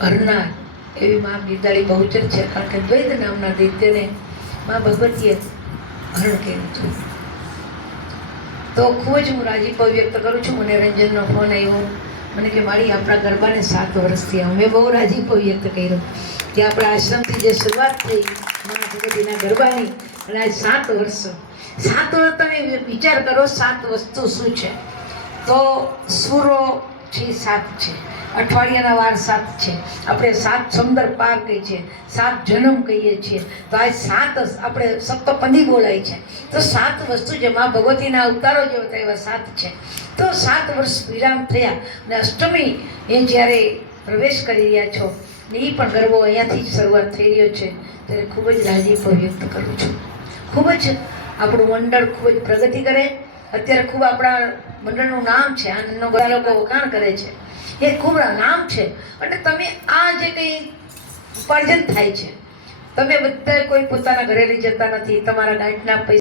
હરનાર એવી મા ગીતાળી બહુચર છે, કારણ કે દ્વૈત નામના દૈત્યને મા ભગવતીએ હરણ કર્યું હતું. તો ખૂબ જ હું રાજીપો વ્યક્ત કરું છું. મને રંજનનો ફોન આવ્યો, મને કે મારી આપણા ગરબાને 7 વર્ષ થયા. મેં બહુ રાજીપો વ્યક્ત કર્યો કે આપણા આશ્રમથી જે શરૂઆત થઈ મા ભગવતીના ગરબાની, અને આજ 7 વર્ષ. 7 વર્ષ તમે વિચાર કરો, 7 વસ્તુ શું છે? તો સૂરો છે 7 છે, અઠવાડિયાના વાર 7 છે, આપણે 7 સમંદર પાર કહીએ છીએ, 7 જન્મ કહીએ છીએ. તો આજ 7 આપણે સપ્તપદી બોલાય છે. તો 7 વસ્તુ જે મા ભગવતીના અવતારો જે હતા એવા 7 છે. તો 7 વર્ષ વિરામ થયા અને અષ્ટમી એ જ્યારે પ્રવેશ કરી રહ્યા છો ને એ પણ ગરબો અહીંયાથી જ શરૂઆત થઈ રહ્યો છે, ત્યારે ખૂબ જ રાજીપો વ્યક્ત કરું છું. ખૂબ જ આપણું મંડળ ખૂબ જ પ્રગતિ કરે. અત્યારે ખૂબ આપણા મંડળનું નામ છે, આનંદનો બધા લોકો વખાણ કરે છે, એ ખૂબ નામ છે. અને તમે આ જે કંઈ ઉપાર્જન થાય છે, તમે બધા કોઈ પોતાના ઘરે લઈ જતા નથી, તમારા ગાંઠના પૈસા